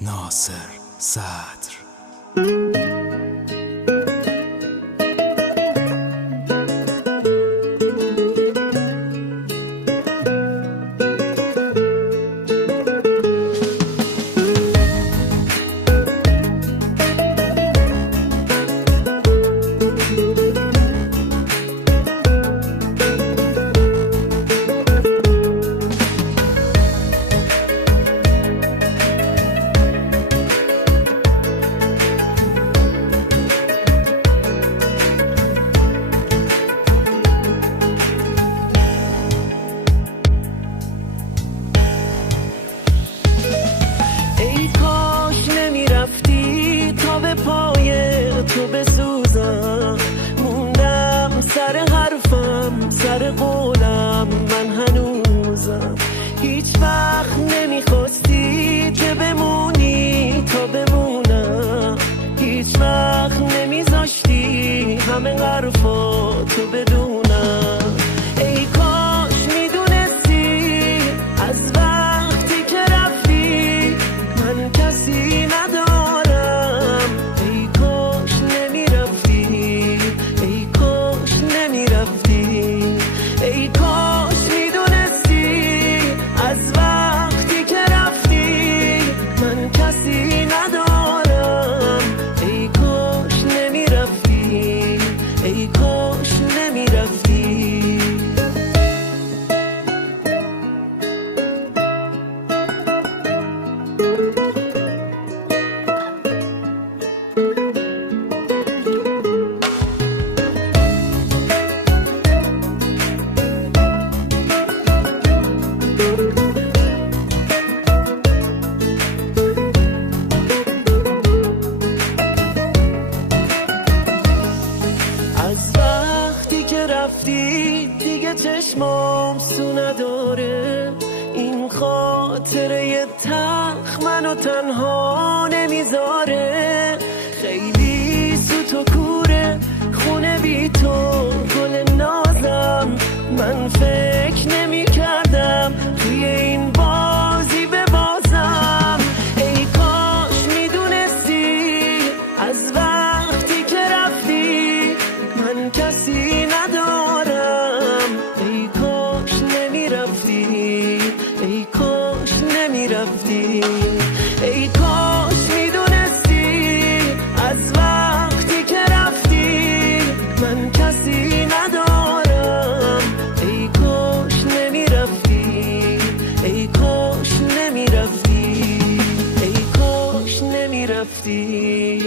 ناصر صدر. تو بسوزم، موندم سر حرفم، سر قولم، من هنوزم. هیچ وقت نمیخواستی که بمونی تا بمونم، هیچ وقت نمیذاشتی همه حرفا تو بدونم. ای کاش میدونستی از وقتی که رفتی من کسی ندارم. دیگه چشمام سو نداره، این خاطره تلخ منو تنها نمیذاره. خیلی سوت و کوره خونه بی تو، گل نازم، من فکر نمی کردم توی این بازی ببازم. ای کاش میدونستی از وقتی که رفتی من کسی ندارم. ای کاش نمیرفتی، ای کاش نمیرفتی، ای کاش میدونستی از وقتی که رفتی من کسی ندارم. ای کاش نمیرفتی، ای کاش نمیرفتی، ای کاش نمیرفتی.